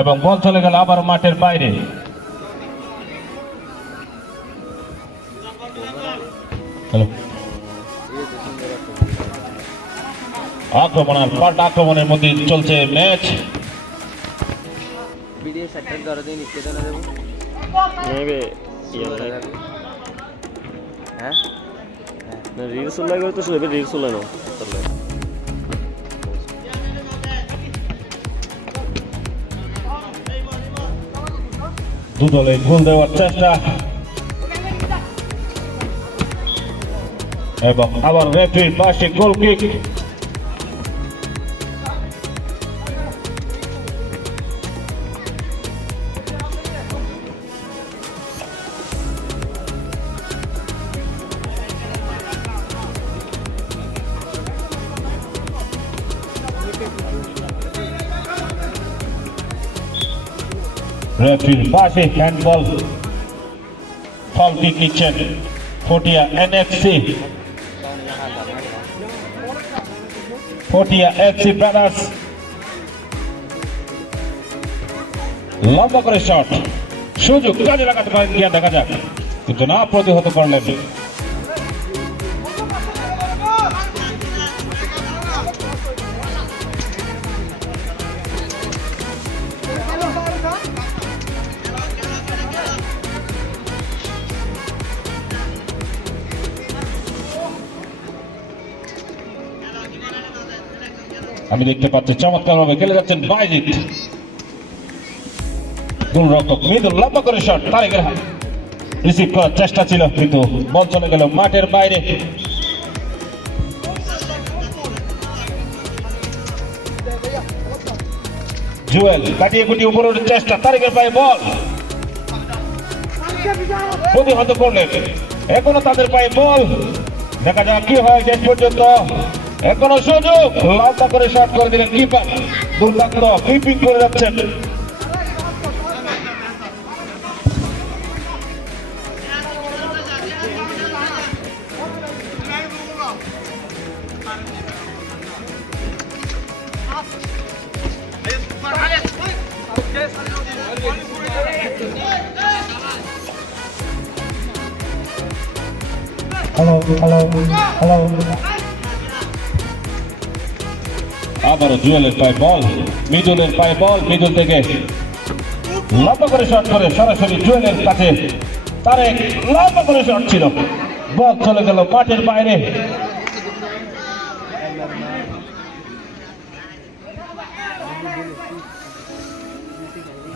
এবং বল চলে গেল আবার মাঠের বাইরে। আক্রমণ আর পাল্টা আক্রমণের মধ্যে চলছে ম্যাচ। দুদলে গোল দেওয়ার চেষ্টা এবং আবার রেফারির পাশে গোল কিক। রেফারির পাশে হ্যান্ডবল ফল কিক নিচ্ছেন Fatia NFC, Fatia FC brothers. লম্বা করে শট, সুযোগ কাজে লাগাতে পারেন গিয়া, দেখা যাক, কিন্তু না প্রতিহত করলেন। আমি দেখতে পাচ্ছি চমৎকার ভাবে খেলে যাচ্ছেন বাইজিৎ। গোলরক্ষক মৃদুল লম্বা করে শট, তারেকের হাত রিসিভ করার চেষ্টা ছিল কিন্তু বল চলে গেল মাঠের বাইরে। জুয়েল কাটিয়ে কুটিয়ে উপরে চেষ্টা, তারেকের পায়ে বল প্রতিহত করলেন। এখনো তাদের পায়ে বল, দেখা যাক কি হয় শেষ পর্যন্ত। এখনো সুযোগ, লম্বা করে শট করে দিলেন কিপার, দুর্দান্ত কিপিং করে যাচ্ছেন। হ্যালো হ্যালো হ্যালো, আবারও জুয়েলের পায়ে বল, মৃদুলের পায়ে বল, মৃদুল থেকে লম্বা করে শট করে সরাসরি জুয়েলের কাছে। তারেক লম্বা করে শট ছিল, বল চলে গেল মাঠের বাইরে।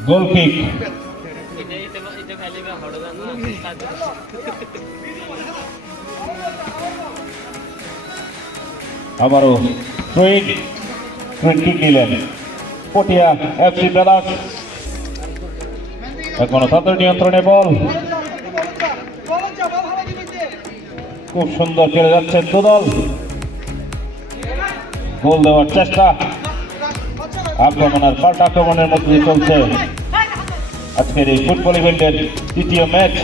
গোল কিক, আবারও ফ্রি কিক নিলেন পটিয়া এফসি ব্রাদার্স। এখনো তাদের নিয়ন্ত্রণে বল, খুব সুন্দর খেলে যাচ্ছে দুদল। গোল দেওয়ার চেষ্টা, আক্রমণ আর পাল্টা আক্রমণের মধ্যে চলছে আজকের এই ফুটবল ইভেন্টের তৃতীয় ম্যাচ।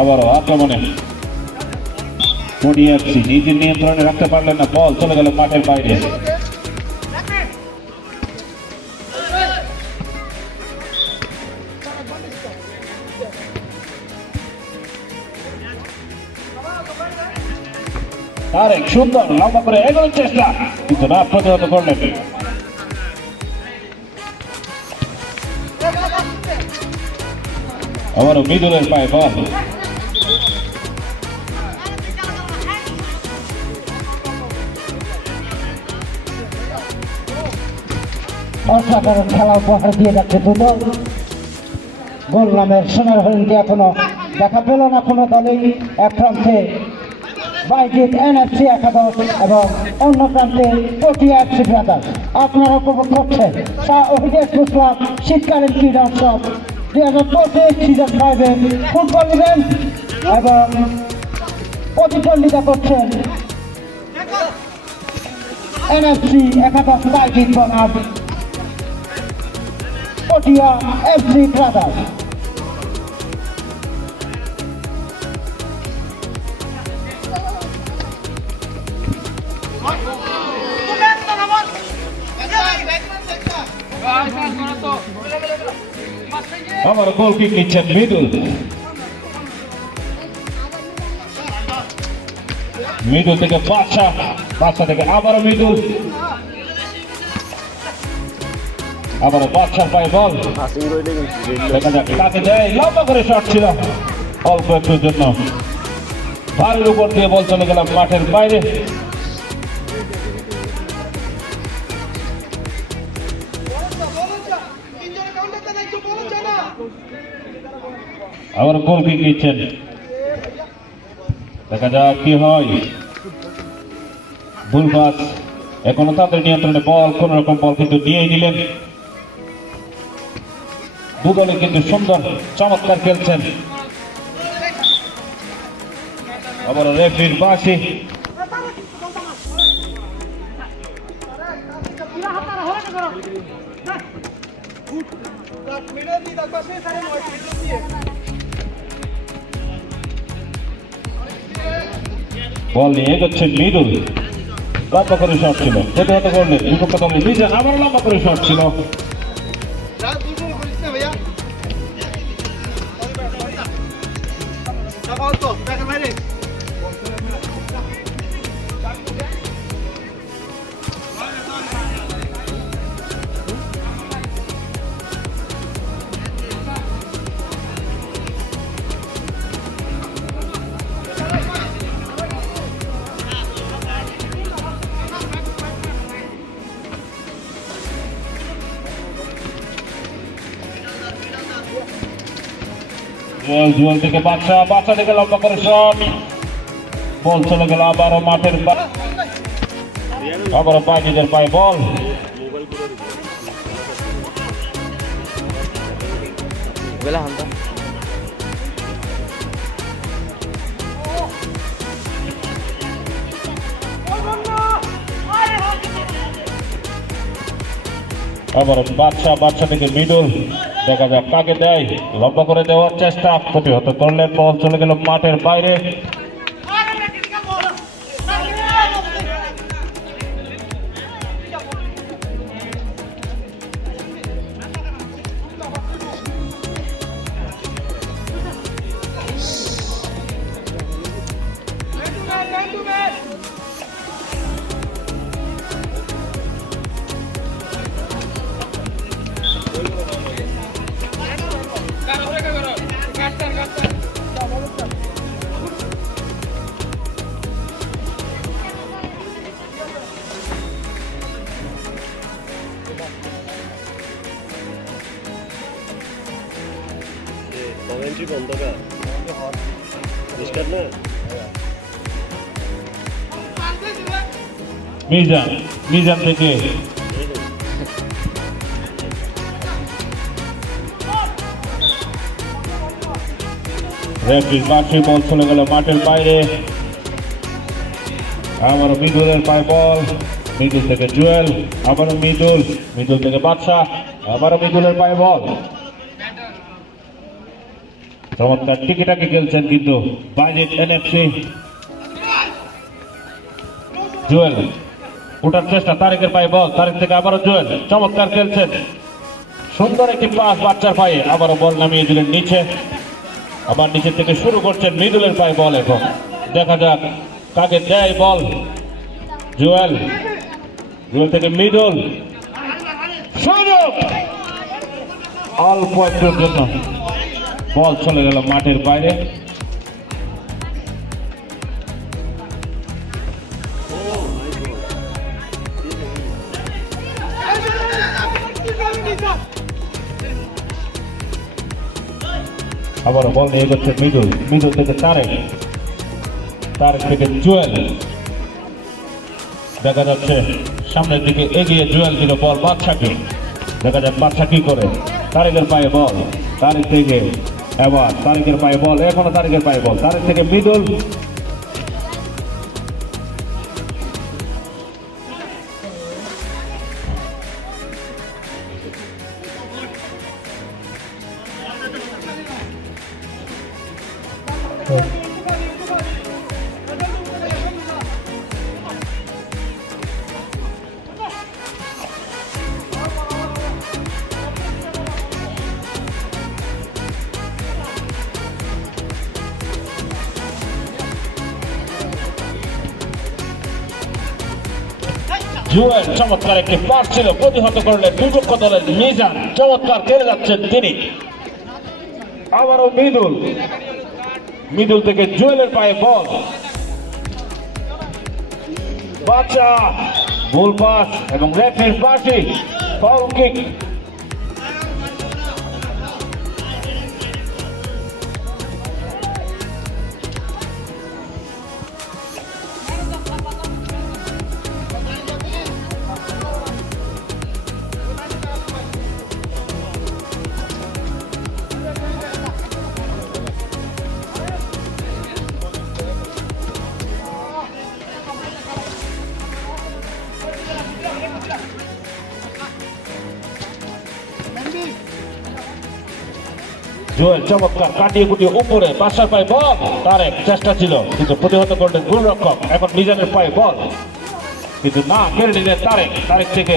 আবারও আক্রমণে পটিএফসি নিজের নিয়ন্ত্রণে রাখতে পারলেন না, বল চলে গেল মাঠের বাইরে। তারেক সুন্দর লম্বা করে এগোনোর চেষ্টা কিন্তু না প্রতিহত করলেন। আবারও মৃদুলের পায়ে বল, অসাধারণ খেলা উপহার দিয়ে যাচ্ছে দুদল। গোল নামের সোনার হরিণকে এখনো দেখা পেল না কোনো দলেই। এক প্রান্তে বাইজিৎ এনএফসি একাদশ এবং অন্য প্রান্তে পটিয়া এফসি ব্রাদার্স। আপনারা উপভোগ করছেন শাহ অভিদেশ মুসলাম শীতকালীন ক্রীড়া উৎসব 2025 সিজন 5 ফুটবল ইভেন্ট এবং প্রতিদ্বন্দ্বিতা করছেন এনএফসি একাদশ বাইজিৎ বনাম পটিয়া এফসি ব্রাদার্স। আবার গোল কিক নিচ্ছেন মৃদুল। মৃদুল থেকে বাদশা, বাদশা থেকে আবারও মৃদুল, আবারও বাদশার পায়ে বল। দেখা যাক কাকে দেয়, লম্বা করে শট ছিল অল্প একটুর জন্য, ভারের উপর দিয়ে বল চলে গেলাম মাঠের বাইরে। আবার গোল কিক নিচ্ছেন, দেখা যাক কি হয়। বুলবাস এখনো তাদের নিয়ন্ত্রণে বল, কোন রকম বল কিন্তু নিয়েই নিলেন। দুদলে কিন্তু সুন্দর চমৎকার খেলছেন। আবার রেফারির বাঁশি, বল নিয়ে এগোচ্ছেন মৃদুল, লম্বা করে শট ছিল, যেতে হতে করলেন বিপক্ষ দলের নিজে, আবার লম্বা করে শট ছিল। জুয়েল থেকে বাদশা, বাদশা থেকে লম্বা করে শট, বল চলে গেল আবারও মাঠের আবারও বাইজিদের পায়ে বল। আবার বাদশা, বাদশা থেকে মৃদুল, দেখা যাক কাকে দেয়, লম্বা করে দেওয়ার চেষ্টা, প্রতিহত করলেন, বল চলে গেল মাঠের বাইরে। মিজান, মিজান থেকে রেফারির বাঁশি, বল চলে গেল মাঠের বাইরে। আবারও মৃদুলের পায়ে বল, মৃদুল থেকে জুয়েল, আবারও মৃদুল, মৃদুল থেকে বাদশা, আবারও মৃদুলের পায়ে বল। চমৎকার টিকিটাকি খেলছেন কিন্তু বাইজিৎ এনএফসি। জুয়েল ওঠার চেষ্টা, তারেকের পায়ে বল, তারেক থেকে আবারও জুয়েল, চমৎকার খেলছেন, সুন্দর একটি পাস বাচ্চার পায়ে, আবারও বল নামিয়ে দিলেন নিচে, আবার নিচে থেকে শুরু করছেন মৃদুলের পায়ে বল। এখন দেখা যাক কাকে দেয় বল। জুয়েল, জুয়েল থেকে মৃদুল, সুযোগ অল্প একটুর জন্য, বল চলে গেল মাঠের বাইরে। আবার বল নিয়ে যাচ্ছে মৃদুল, মৃদুল থেকে তারেক, তারেক থেকে জুয়েল, দেখা যাচ্ছে সামনের দিকে এগিয়ে জুয়েল দিল বল বাদশাকে, দেখা যাক বাদশা কি করে। তারেকের পায়ে বল, তারেক থেকে এবার তারেকের পায়ে বল, এখনো তারেকের পায়ে বল, তারেক থেকে মৃদুল, জুয়েল চমৎকার একটি পাস ছিল, প্রতিহত করলেন বিপক্ষ দলের মিজান, চমৎকার খেলে যাচ্ছেন তিনি। আবারও মিদুল থেকে জুয়েলের পায়ে বল, বাচ্চা ভুল পাস এবং রেফারির পাশে ফাউল কিক। জুয়েল চমৎকার কাটিয়ে কুটিয়ে উপরে, বাসার পায়ে বল, তারেক চেষ্টা ছিল কিন্তু প্রতিহত করলেন গোলরক্ষক। এখন মিজানের পায়ে বল কিন্তু না, কেড়ে নিলেন তারেক থেকে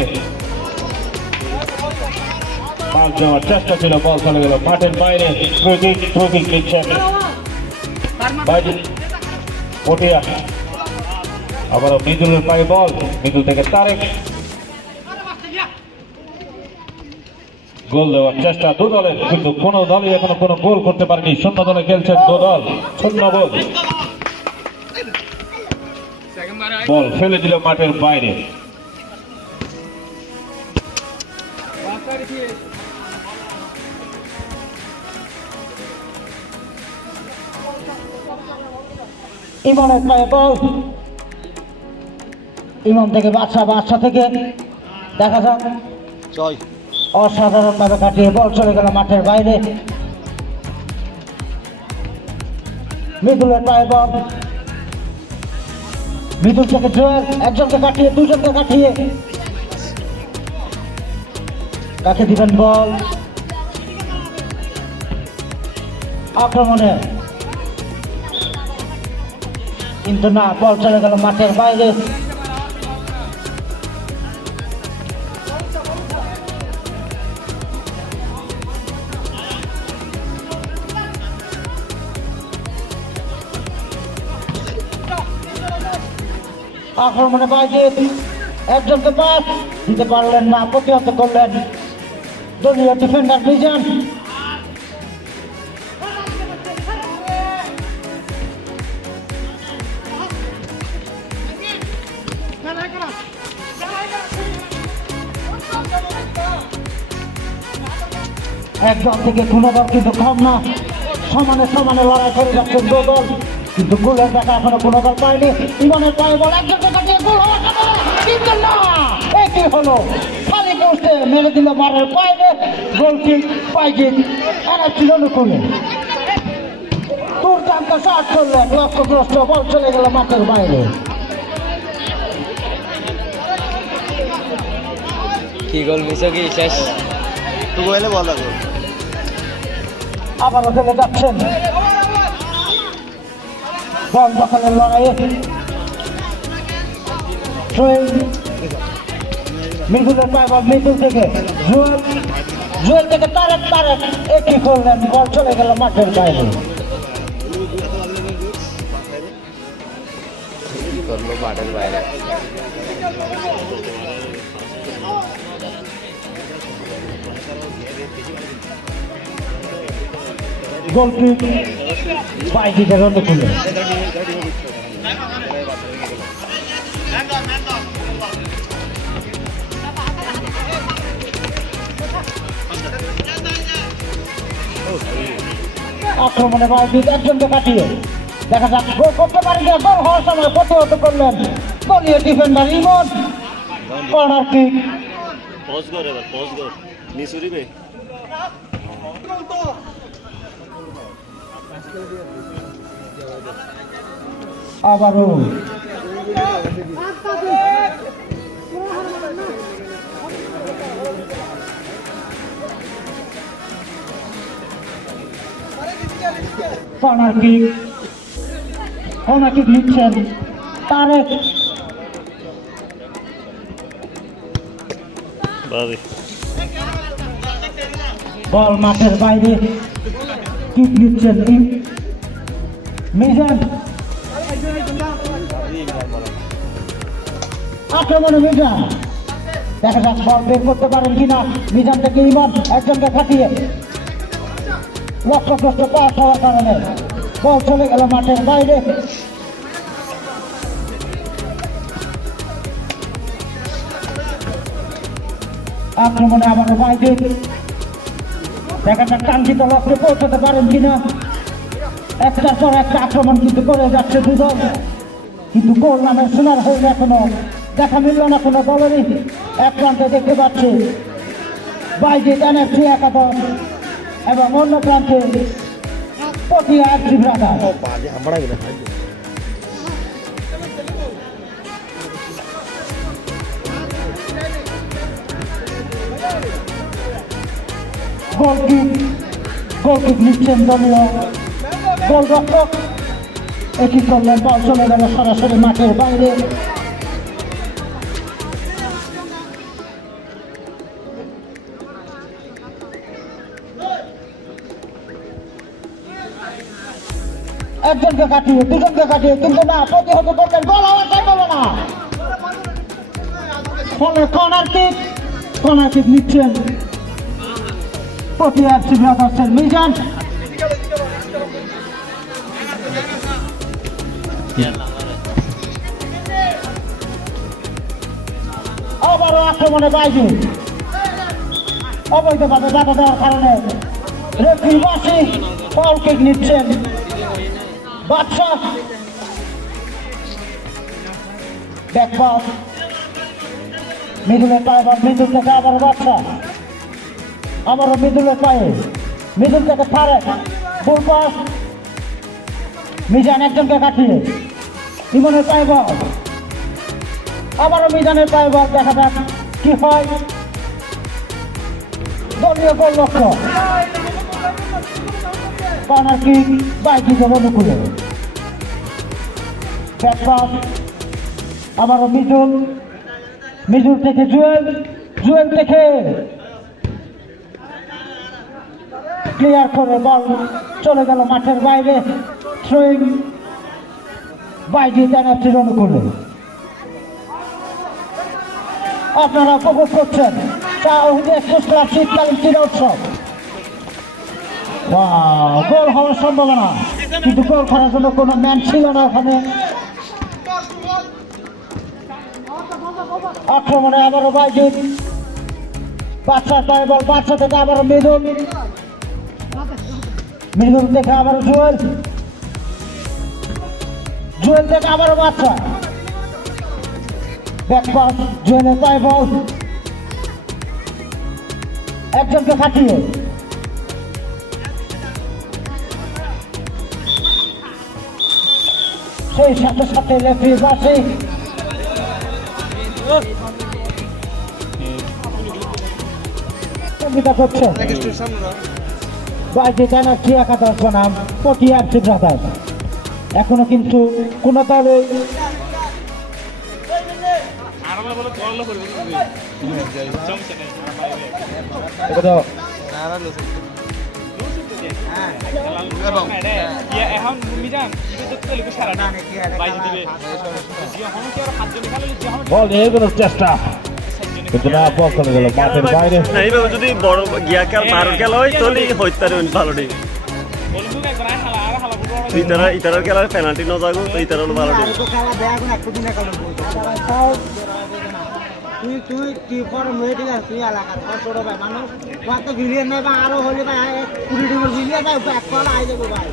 পাস দেওয়ার চেষ্টা ছিল, বল চলে গেল মাঠের বাইরে। থ্রো কিক নিচ্ছেন পটিয়া। আবারও মিদুলের পায়ে বল, মিদুল থেকে তারেক, গোল দেওয়ার চেষ্টা দু দলের, কিন্তু কোন দলই এখনো কোনো গোল করতে পারেনি। শূন্য দলে খেলছেন দু দল, শূন্য গোল। বল ফেলে দিল মাঠের বাইরে। ইমনের পায়ে বল, ইমন থেকে বাদশা থেকে দেখা যাক অসাধারণ ভাবে কাটিয়ে বল চলে গেল মাঠের বাইরে। মিদুলের পায়ে বল, মিদুল থেকে জুয়েল, একজনকে কাটিয়ে দুজনকে কাটিয়ে কাকে দিবেন বল, আক্রমণে কিন্তু না, বল চলে গেল মাঠের বাইরে। আক্রমণে বাইজিত একজনকে পাস দিতে পারলেন না, প্রতিহত করলেন দলীয় ডিফেন্ডার মিজান। একজন থেকে কোনো দল কিন্তু কম না, সমানে লড়াই করে যাচ্ছেন দু দল, কিন্তু গোলের দেখা এখনো কোনো দল পায়নি। ইমনের পায়ে বল, একজনকে কাটিয়ে গোল হওয়ার কথা, কিন্তু না, একই হলো, খালি পোস্টে মেরে দিল মারের পায়ে, গোল কিক বাইজিত এনার্জির অনুকূলে দুর্দান্ত শট করলেন, লক্ষ্যগ্রস্ত, বল চলে গেল মাঠের বাইরে। কি গোল মিশো কি শেষ বলে বল আবারও খেলে যাচ্ছেন বল দখলের লড়াইয়ে। মিদুলের পায়ে বল, মিদুল থেকে জুয়েল থেকে তারেক একই করলেন, বল চলে গেল মাঠের বাইরে। করলো মাঠের বাইরে। গোল কিক বাইজিতের অনুকূলে। আক্রমণে বাইজিত একজনকে কাটিয়ে দেখা যাক গোল করতে পারি না, গোল হওয়ার সময় প্রতিহত করলেন দলীয় ডিফেন্ডার ইমন। কর্নার কিক, আবারও কর্নার কিক নিচ্ছেন তারেক। বল মাঠের বাইরে, কিক নিচ্ছেন মিজান। আক্রমণে মিজান, দেখা যাক বল বের করতে পারেন কিনা। মিজান থেকে ইমান একজনকে কাটিয়ে লক্ষ্যগ্রস্ত পাস হওয়ার কারণে বল চলে গেল মাঠের বাইরে। আক্রমণে আবারও বাইরে, দেখা যাক কাঙ্ক্ষিত লক্ষ্যে পৌঁছতে পারেন কিনা। একটার পর একটা আক্রমণ কিন্তু করে যাচ্ছে দুদল, কিন্তু গোল নামের সোনার হয়ে এখনো দেখা মিলল না কোনো দলেরই। এক প্রান্তে দেখতে পাচ্ছি বাইরে এনএফসি একাদশ এবং অন্য প্রান্তে পটিয়া এফসি ব্রাদার্স। গোলকিক নিচ্ছেন দলীয় গোলরক্ষক, একই করলেন, বল চলে গেল সরাসরি মাঠের বাইরে। একজনকে কাটিয়ে দুজনকে কাটিয়ে, কিন্তু না, প্রতিহত করলেন, গোল হওয়ার চাই বলো না। ফলে কর্নার কিক নিচ্ছেন পটিয়া এফসি ব্রাদার্সের মিজান। আবারও আক্রমণে বাইরে, অবৈধভাবে বাধা দেওয়ার কারণে রেফারি বাসি ফাউল কিক নিচ্ছেন বাদশাহ। ব্যাকপাস মিডুলের পায়ে, বা মিডুল থেকে আবারও বাদশাহ, আবারও মিডুলের পায়ে, মিডুল থেকে ফারেক, ফুল পাস, মিজান একজনকে কাটিয়ে ইমনের পায়ে বল, আবারও মিজানের পায়ে বল, দেখা যাক কি হয়। দলীয় গোল লক্ষ্য, কর্নার কিক বাইকিকের অনুকূলে। ব্যাকপাস আবারও মিডুল থেকে জুয়েল থেকে ক্লিয়ার করে বল চলে গেল মাঠের বাইরে। থ্রোয়িং বাইরে এনএফসির অনুকূলে। আপনারা উপভোগ করছেন তাওহীদ স্পোর্টস ক্লাব শীতকালীন ক্রীড়া উৎসব। গোল হওয়ার সম্ভাবনা, কিন্তু গোল করার জন্য কোনো ম্যান ছিল না ওখানে। আক্রমণে আবারও বাইরে, বাচ্চার পায়ে বল, বাচ্চা থেকে আবারও মিডুল থেকে আবারও জুয়েল থেকে আবারও বাচ্চা। ব্যাকপাস, জুয়েলের পায়ে বল, একজনকে কাটিয়ে সেই সাথে সাথে রেফারি বাসে করছে বাইরে এনএফসি একাদশ বনাম পটিয়া এফসি ব্রাদার্স। এখনো কিন্তু কোন দলে বল এগোনোর চেষ্টা, কিন্তু না, বল চলে গেল মাঠের বাইরে। এইভাবে যদি বড় গিয়া খেল মার খেল হয় তাহলে হইতে ভালো নেই। ইতারার খেলার পেনাল্টি ন যাগো তো ইতার ভালো নেই। তুই কি ফর মেয়ে ঠিক আছে, তুই এলাকার ছোট ভাই মানুষ, কত ভিলিয়ন নাই বা আরো হলে ভাই 20 ডিমের ভিলিয়ন ভাই এক কল আই যাবো ভাই।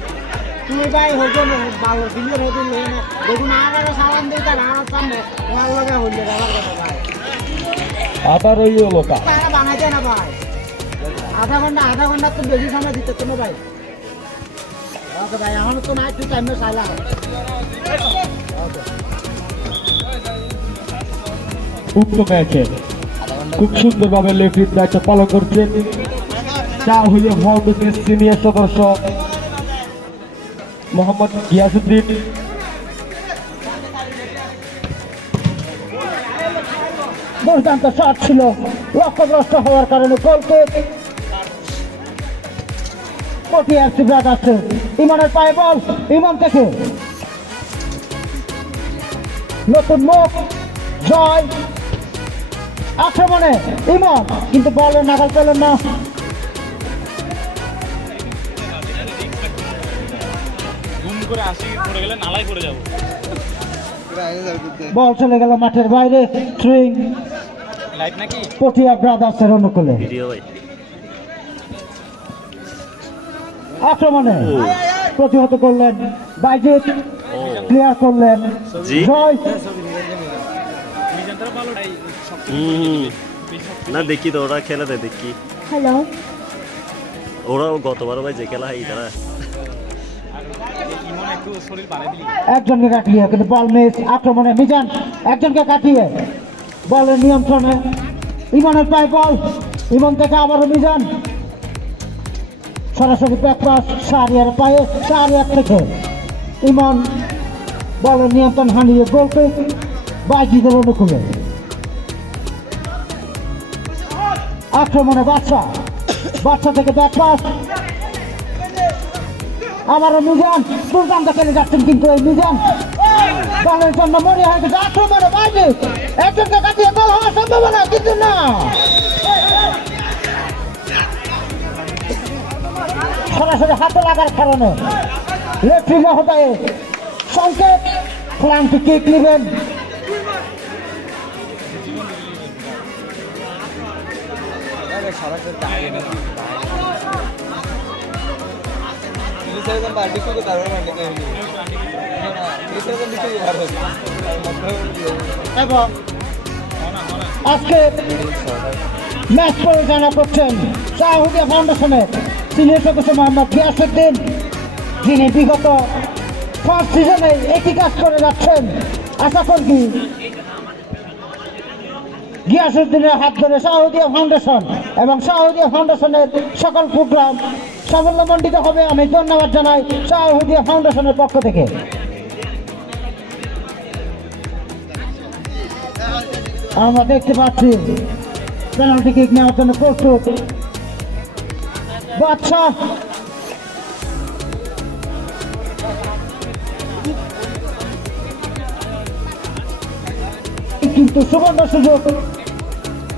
তুই ভাই হইতো না ভালো ভিলিয়ন হইতো না, দেখুন আর সালাম দিই তার আর সামনে তোমার লগে হইলে আমার কথা ভাই। আবার ওই লোকা তারা বানাইতে না ভাই, আধা ঘন্টা তো বেশি সময় দিতে তো না ভাই। ওকে ভাই, এখন তো নাই, তুই টাইমে চাইলা। উক্ত ম্যাচে খুব সুন্দরভাবে লেফটির দায়িত্ব পালন করছেন তাওহীদ ফাউন্ডেশনের সিনিয়র সদস্য মোহাম্মদ গিয়াসউদ্দিন। দুর্দান্ত শট ছিল, লক্ষ্যভ্রষ্ট হওয়ার কারণে গোলকে পটিয়া এফসি ব্রাদার্সের। ইমনের পায়ে বল, ইমন থেকে নতুন মুখ জয় আক্রমণে ইমন, কিন্তু বলের নাগাল পেলেন না। বল চলে গেল মাঠের বাইরে। থ্রোয়িং পটিয়া ব্রাদার্সের অনুকূলে। ভিডিও ভাই আক্রমণে প্রতিহত করলেন বাইজিৎ, ক্লিয়ার করলেন জি। জয়। না দেখি তো ওরা খেলা দেয় দেখি। হ্যালো, ওরাও গতবার ভাই যে খেলা হয় তারা একজনকে কাটিয়ে কিন্তু বল মিস। আক্রমণে মিজান একজনকে কাটিয়ে বলের নিয়ন্ত্রণে ইমনের পায়ে বল। ইমন থেকে আবারও মিজান, সরাসরি ব্যাক পাস শাহরিয়ার পায়ে। শাহরিয়ার থেকে ইমন বলের নিয়ন্ত্রণ হারিয়ে গোল কিক বাইজিদের অনুকূলে। আক্রমণে বাচ্চা থেকে ব্যাক পাস আবারও মিজান। দুর্দান্ত খেলে যাচ্ছেন কিন্তু এই মিজান বলের জন্য মরিয়া হয়ে গেছে। আক্রমণে বাইজিৎ একজনকে কাটিয়ে গোল হওয়ার সম্ভাবনা, কিন্তু না। সরাসরি হাতে লাগার কারণে রেফারি মহোদয় সংকেত, ফ্ল্যাঙ্ক কিক নেবেন। এবং আজকে ম্যাচ পরিচালনা করছেন শাহহুদিয়া ফাউন্ডেশনের সিনিয়র সদস্য মোহাম্মদ গিয়াসউদ্দিন, যিনি বিগত ফার্স্ট সিজনে একই কাজ করে যাচ্ছেন। আশা করি গিয়াসউদ্দিনের হাত ধরে শাহহুদিয়া ফাউন্ডেশন এবং শাহহুদিয়া ফাউন্ডেশনের সকল প্রোগ্রাম সাফল্যমণ্ডিত হবে। আমি ধন্যবাদ জানাই শাহহুদিয়া ফাউন্ডেশনের পক্ষ থেকে। আমরা দেখতে পাচ্ছি পেনাল্টি কিক নেওয়ার জন্য প্রস্তুত বাদশা। কিন্তু সুবর্ণ সুযোগ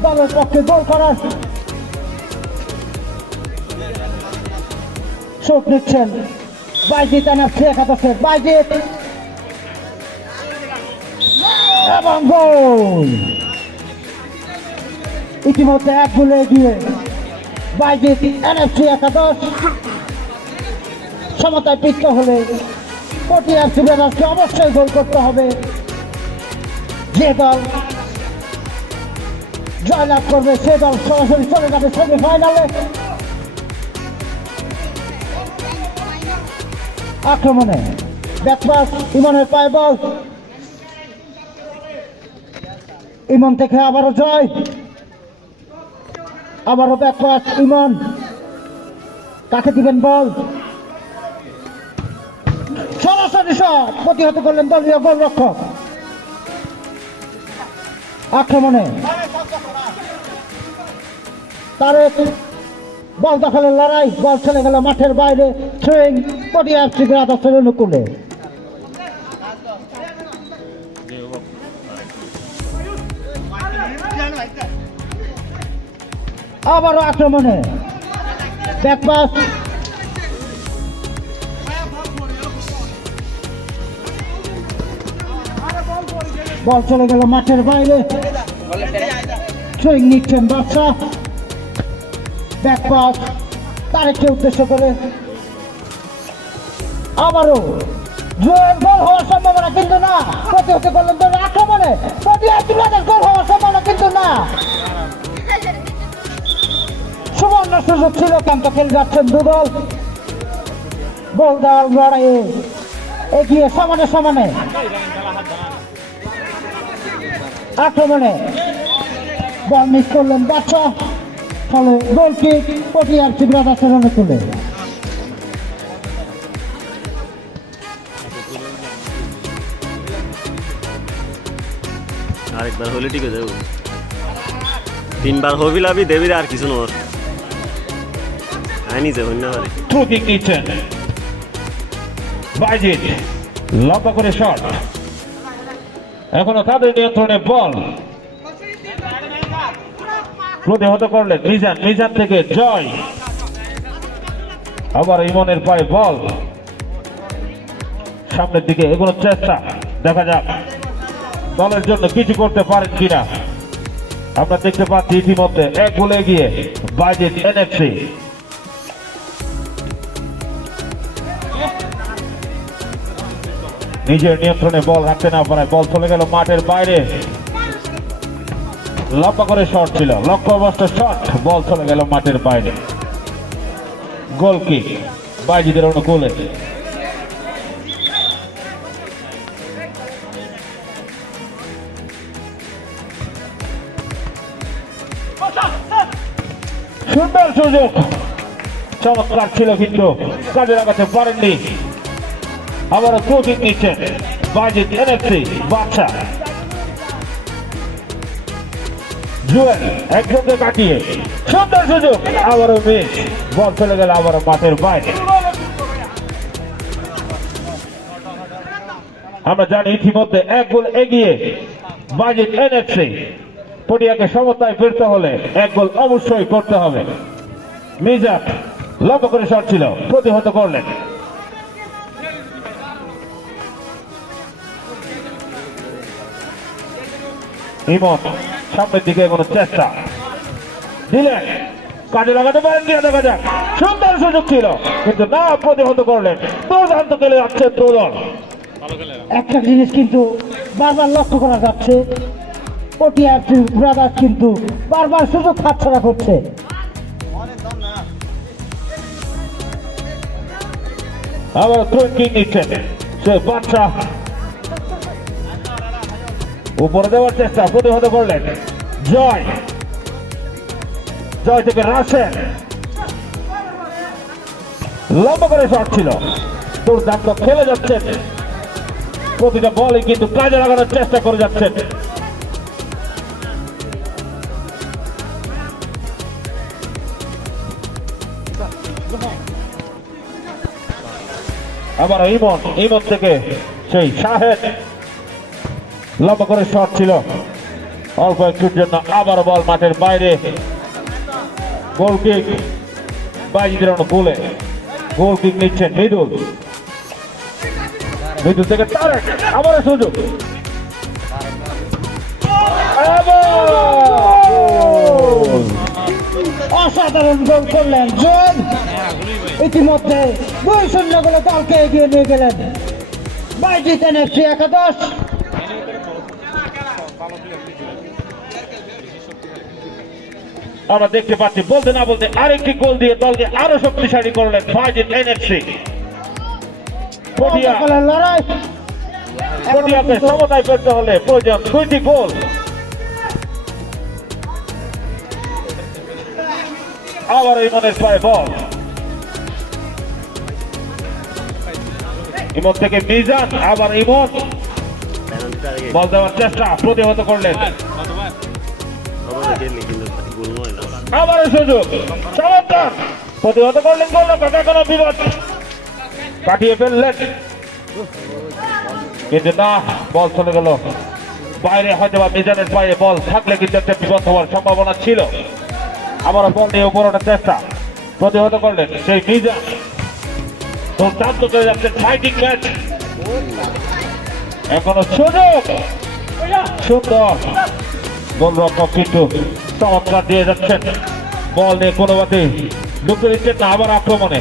দলের পক্ষে গোল করার। শট নিচ্ছেন বাইজিৎ, এনএফসি একাদশের বাইজিৎ এবং গোল। ইতিমধ্যে এক গোলে এগিয়ে বাইজিৎ এনএফসি একাদশ। সমতায় পিষ্ট হলে পটিয়া এফসি ব্রাদার্সকে অবশ্যই গোল করতে হবে। যে দল জয়লাভ করবে সে দল সরাসরি চলে যাবে সেমিফাইনালে। আক্রমণে ব্যাকপাস ইমনের পায়ে বল। ইমন থেকে আবারও জয়, আবারও ব্যাকপাস ইমন। কাকে দিবেন বল? সরাসরি শট প্রতিহত করলেন দলীয় গোলরক্ষক। আক্রমণে তারেক বল দখলের লড়াই, বল চলে গেল মাঠের বাইরে। থ্রোয়িং পটিয়া এফসি ব্রাদার্সের অনুকূলে। আবারও আক্রমণে ব্যাকপাস বল চলে গেল মাঠের বাইরে। থ্রোয়িং নিচ্ছেন বাদশা। ব্যাকপাস তারেককে উদ্দেশ্য করে আবারও জয়ের গোল হওয়ার সম্ভাবনা, কিন্তু না। প্রতিহত করলেন দলের আক্রমণে পটিয়া এফসি ব্রাদার্স, গোল হওয়ার সম্ভাবনা কিন্তু না। সুবর্ণ সুযোগ ছিল, কান্ত খেলে যাচ্ছেন দুদল। গোল দেওয়ার লড়াইয়ে এগিয়ে সমানে সমানে। আক্রমণে বল মিস করলেন বাদশা, ফলে গোল কিক পটিয়া এফসি ব্রাদার্সের অনুকূলে। আরেকবার হলে ঠিক হয়ে যাবো। তিনবার হবিলাবি দেবীর আর কিছু নয়। আই নিজে হইনা পারে। থ্রু কিক নিচ্ছেন বাইজিৎ, লম্বা করে শট এখনো তাদের নিয়ন্ত্রণে বল প্রতিহত করলেন মিজান, মিজান থেকে জয়, আবার ইমনের পায়ে বল, সামনের দিকে এগোনোর চেষ্টা, দেখা যাক দলের জন্য কিছু করতে পারেন কিনা। আমরা দেখতে পাচ্ছি ইতিমধ্যে এক গোলে এগিয়ে বাইজিদ এনএফসি। নিজের নিয়ন্ত্রণে বল রাখতে না পারায় বল চলে গেল মাঠের বাইরে, লম্বা করে শট ছিল, লক্ষ্যভ্রষ্ট শট, বল চলে গেল মাঠের বাইরে। গোল কিক বাইজিদের অনুকূলে। সুন্দর সুযোগ, চমৎকার ছিল কিন্তু কাজে লাগাতে পারেননি। আবারও কোচিং নিচ্ছেন বাইজিদ এনএফসি বাদশা। জুয়েল একজনকে কাটিয়ে সুন্দর সুযোগ, আবারও মিস, বল চলে গেল আবারও মাঠের বাইরে। আমরা জানি ইতিমধ্যে এক গোল এগিয়ে বাইজিদ এনএফসি। পটিয়াকে সমতায় ফিরতে হলে এক গোল অবশ্যই করতে হবে। মিজান লক্ষ্য করে শট ছিল, প্রতিহত করলেন। ইমন সামনের দিকে এগোনোর চেষ্টা দিলেন, কাজে লাগাতে পারেন কিনা দেখা যাক। সুন্দর সুযোগ ছিল কিন্তু না, প্রতিহত করলেন। দুর্দান্ত খেলে যাচ্ছে দুদল। একটা জিনিস কিন্তু বারবার লক্ষ্য করা যাচ্ছে, পটিয়া ব্রাদার্স কিন্তু বারবার সুযোগ হাতছাড়া করছে। আবার থ্রোইং নিচ্ছেন সে বাদশা, উপরে দেওয়ার চেষ্টা, প্রতিহত করলেন জয়। জয় থেকে রাশেদ লম্বা করে শট ছিল, দুর্দান্ত খেলে যাচ্ছেন। প্রতিটা বলই কিন্তু কাজে লাগানোর চেষ্টা করে যাচ্ছেন। আবার ইমন, ইমন থেকে সেই শাহেদ লম্বা করে শট ছিল, অল্প একটুর জন্য আবার বল মাঠের বাইরে। গোল কিক বাইজিদের অনুকূলে। গোল কিক নিচ্ছেন মৃদুল, মৃদুল থেকে তারেক, আবারও সুযোগ, অসাধারণ গোল করলেন জুয়েল। ইতিমধ্যে 2-0 গোলে দলকে এগিয়ে নিয়ে গেলেন বাইজিদ এনএফসি একাদশ। আমরা দেখতে পাচ্ছি বলতে না বলতে আরেকটি গোল দিয়ে দলকে আরো শক্তিশালী করলেন বাইজিদ এনএফসি। লড়াই, পটিয়াকে সমতায় করতে হলে প্রয়োজন 2টি গোল। আবার ইমনের পায়ে বল, ইমন থেকে মিজান, আবার ইমন বল দেওয়ার চেষ্টা, প্রতিহত করলেন। আবারও সুযোগ, চমৎকার প্রতিহত করলেন, গোলরক্ষক এখনো বিপদ কাটিয়ে ফেললেন কিন্তু না, বল চলে গেল বাইরে। হয়তো বা মিজানের পায়ে বল থাকলে কিন্তু একটা বিপদ হওয়ার সম্ভাবনা ছিল। আবারও বল নিয়ে উপরটা চেষ্টা, প্রতিহত করলেন সেই মিজান। দুর্দান্ত চলে যাচ্ছে ফাইটিং ম্যাচ, এখনো সুযোগ, সুন্দর গোলরক্ষক কিন্তু চমৎকার দিয়ে যাচ্ছেন। বল নিয়ে কোনো মতে ঢুকতে দিচ্ছেন না, আবার আক্রমণে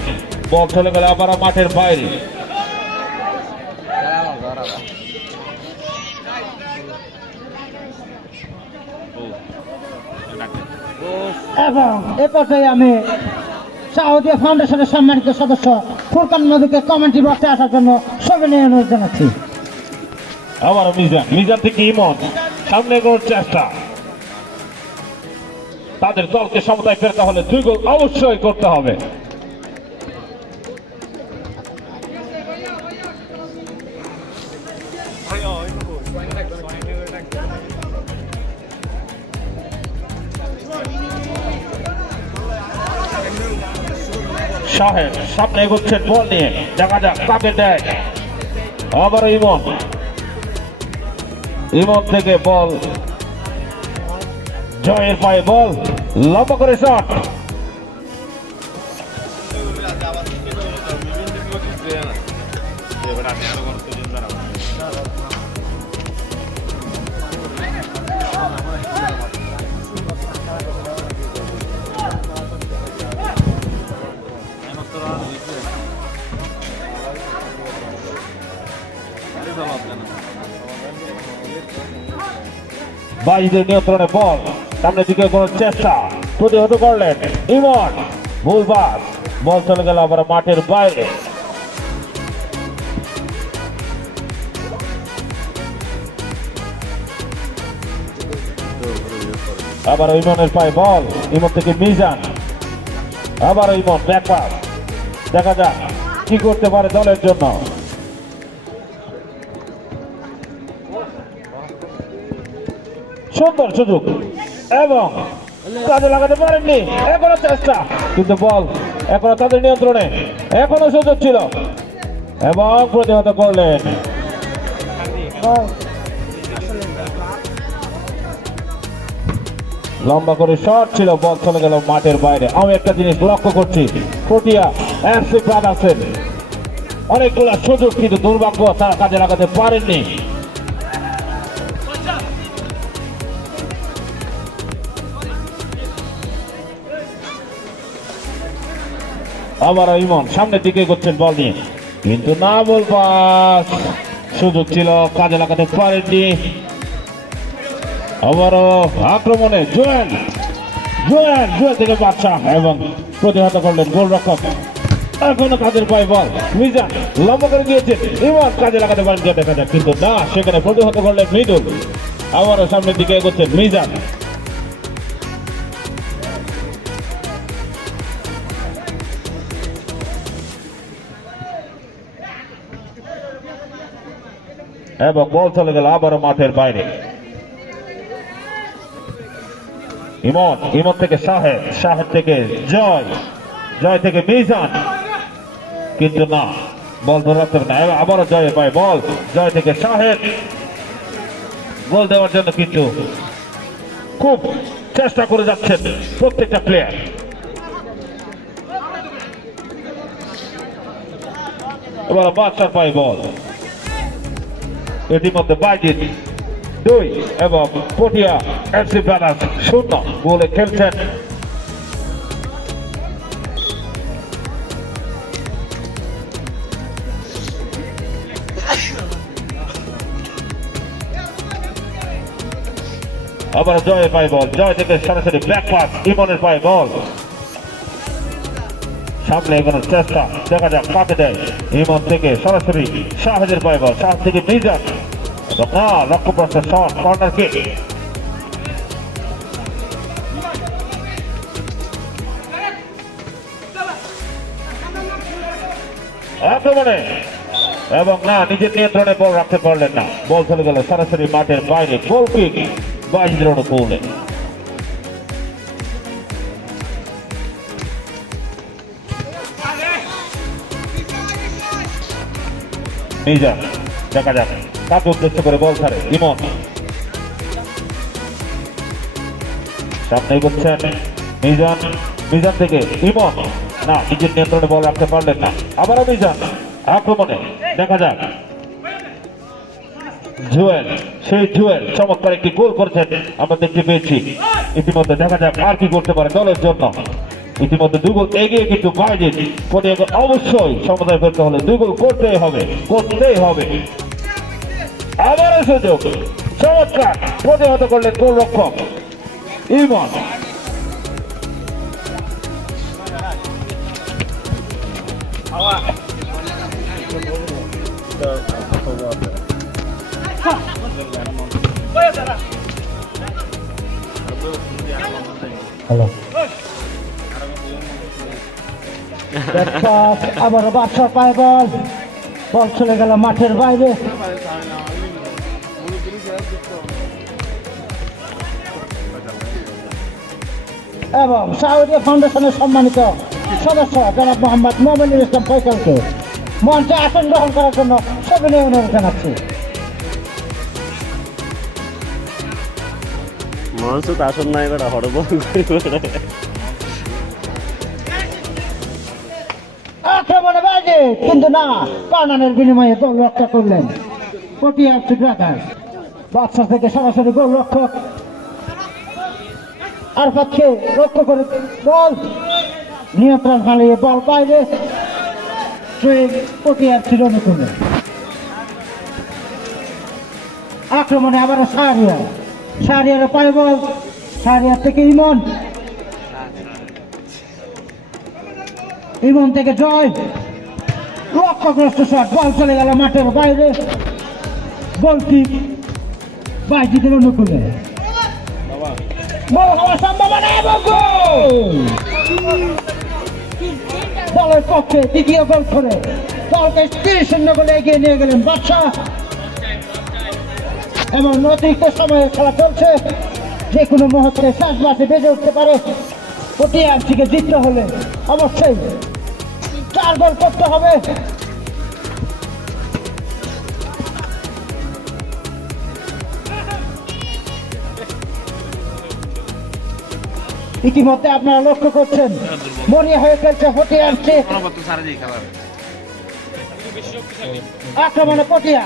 বল চলে গেল আবার মাঠের বাইরে। এবং এ পর্যায়ে আমি সাউদিয়া ফাউন্ডেশনের সম্মানিত সদস্য ফুরকান নদীকে কমেন্ট্রি বক্সে আসার জন্য সবিনয় অনুরোধ জানাচ্ছি। আবার মিজান, মিজান থেকে ইমন সামনে এগোনোর চেষ্টা। তাদের দলকে সমতায় ফেরতে হলে 2 গোল অবশ্যই করতে হবে। শাহেদ সামনে এগোচ্ছেন বল নিয়ে, দেখা যাক কাকে দেয়। আবার ইমন ইমন থেকে বল জয়ের পায়ে বল লম্বা করে শট বাইদের নিয়ন্ত্রণে বল সামনের দিকে কোনো চেষ্টা প্রতিহত করলেন ইমন ভুল পাস বল চলে গেল আবার মাঠের বাইরে আবার ইমনের পায়ে বল ইমন থেকে মিজান আবার ইমন ব্যাক পাস দেখা যাক কি করতে পারে দলের জন্য সুন্দর সুযোগ এবং কাজে লাগাতে পারেননি এখনো চেষ্টা কিন্তু বল এখনো তাদের নিয়ন্ত্রণে এখনো সুযোগ ছিল এবং প্রতিহত করলেন লম্বা করে শট ছিল বল চলে গেল মাঠের বাইরে আমি একটা জিনিস লক্ষ্য করছি প্রোটিয়া এফসি ব্রাদার্সের অনেকগুলো সুযোগ কিন্তু দুর্ভাগ্য তারা কাজে লাগাতে পারেননি আবার ইমন সামনের দিকে করছেন বল নিয়ে কিন্তু না বল পাস সুযোগ ছিল কাজে লাগাতে পারেননি আবারও আক্রমণে জুয়েল জুয়েল জুয়েল থেকে বাদশা এবং প্রতিহত করলেন গোলরক্ষক এখনো কাজের পায়ে বল মিজান লম্বা করে গিয়েছেন ইমন কাজে লাগাতে পারেন দেখা যাক কিন্তু না সেখানে প্রতিহত করলেন মৃদুল আবারও সামনের দিকে এগোচ্ছেন মিজান এবং বল চলে গেল আবারও মাঠের বাইরে ইমন ইমন থেকে শাহেদ শাহেদ থেকে জয় জয় থেকে মিজান কিন্তু না বল ধরে রাখতে হবে না আবারও জয়ের পায়ে বল জয় থেকে শাহেদ গোল দেওয়ার জন্য কিন্তু খুব চেষ্টা করে যাচ্ছেন প্রত্যেকটা প্লেয়ার এবার বাদশার পায়ে বল ইতিমধ্যে বাইজিৎ 2 এবং পটিয়া এফসি ব্রাদার্স 0 গোলে খেলছেন আবার জয়ের পায়ে বল জয় থেকে সরাসরি ব্যাক পাস ইমনের পায়ে বল সামনে এগোনোর চেষ্টা দেখা যাক কাকে দেয় ইমন থেকে সরাসরি শাহেদের পায়ে বল শাহেদ থেকে মিজান লক্ষ্যপ্রস্ত শট কর্নার কিক আক্রমণে এবং না নিজের নিয়ন্ত্রণে বল রাখতে পারলেন না বল চলে গেল সরাসরি মাঠের বাইরে গোল কিক বাইজিদের অনুকূলে মিজান দেখা যাক কাকে উদ্দেশ্য করে বল ছাড়ে ইমন সামনে করছেন মিজান মিজান থেকে ইমন না নিজের নিয়ন্ত্রণে বল রাখতে পারলেন না আবারও মিজান আক্রমণে দেখা যাক জুয়েল সেই জুয়েল চমৎকার একটি গোল করেছেন আমরা দেখতে পেয়েছি ইতিমধ্যে দেখা যাক আর কি করতে পারে দলের জন্য ইতিমধ্যে 2 গোল এগিয়ে কিন্তু বাইজিৎ অবশ্যই সমতায় ফেলতে হলে 2 গোল করতেই হবে আবারও সুযোগ চমৎকার প্রতিহত করলেন গোলরক্ষক ইমন হ্যালো আবার বাদশার পায়ে বল বল চলে গেল মাঠের বাইরে এবং সাউদি ফাউন্ডেশনের সম্মানিত সদস্য জনাব মোহাম্মদ মোমিনুল ইসলাম ফয়সালকে মঞ্চে আসন গ্রহণ করার জন্য সবিনয় অনুরোধ জানাচ্ছি মঞ্চ তো আসন নাই বেটা হড়বড় করে আক্রমণে বাজে কিন্তু না, কর্নারের বিনিময়ে গোল রক্ষা করলেন পটিয়া ব্রাদার্স। বাচ্চা থেকে সরাসরি গোল রক্ষক আরফাতকে লক্ষ্য করে বল নিয়ন্ত্রণ হারিয়ে বল বাইরে, পটিয়ার চিরনুকূলে। আক্রমণে আবার শাহরিয়ার পায় বল, শাহরিয়ার থেকে ইমন থেকে জয়, লক্ষ্যগ্রস্ত শট, বল চলে গেল মাঠের বাইরে, গোল কিক বাইজিদের অনুকূলে। বল হওয়ার সম্ভাবনা এবং গোল দলের পক্ষে দ্বিতীয় গোল করে দলকে 3-0 গোলে এগিয়ে নিয়ে গেলেন বাদশাহ। এবং অতিরিক্ত সময়ে খেলা চলছে, যে কোনো মুহূর্তে শেষ মাসে বেজে উঠতে পারে। পটিয়ারটিকে জিততে হলে অবশ্যই 4 গোল করতে হবে। ইতিমধ্যে আপনারা লক্ষ্য করছেন মরিয়া হয়ে খেলছে পটিয়ারটি। আক্রমণে পটিয়া,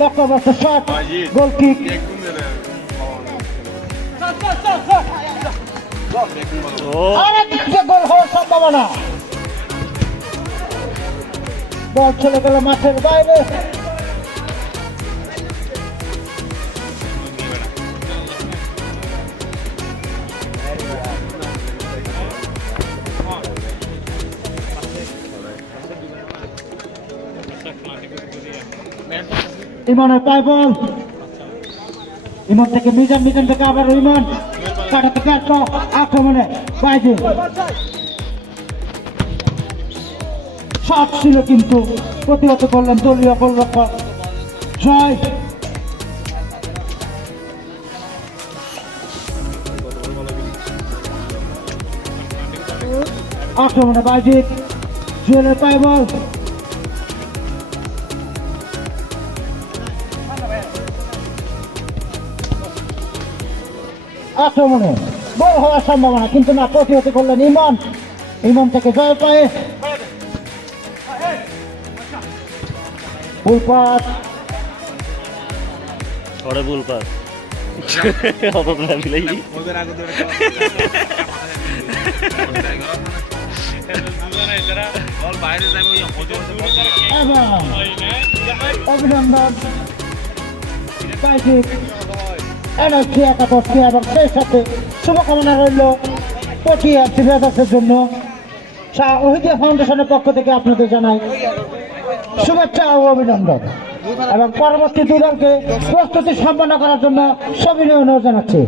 লক্ষ্যবস্ত শট, গোল কিক। আরেকটা গোল হওয়ার সম্ভাবনা, বল চলে গেল মাঠের বাইরে। ইমনের পায় বল, ইমন থেকে মিজান থেকে আবার ইমন কাটাতে ব্যর্থ। আক্রমণে বাইরে শট ছিল কিন্তু প্রতিহত করলেন দলীয় গোলরক্ষক জয়। আক্রমণে বাইরে জুয়েলের পায় বল, আক্রমণে বল হওয়ার সম্ভাবনা কিন্তু না, প্রতিহত করলেন ইমন থেকে জয় পায়। বুলপাস ওরে বুলপাস অপরা মিলাই এবং অভিনন্দন এনার্জি একাদশকে এবং সেই সাথে শুভকামনা রইল পটিয়ার ব্রাদার্সের জন্য। শাহ ওহিদিয়া ফাউন্ডেশনের পক্ষ থেকে আপনাদের জানাই শুভেচ্ছা ও অভিনন্দন এবং পরবর্তী 2 দলকে প্রস্তুতি সম্পন্ন করার জন্য সবিনয় অনুরোধ জানাচ্ছি।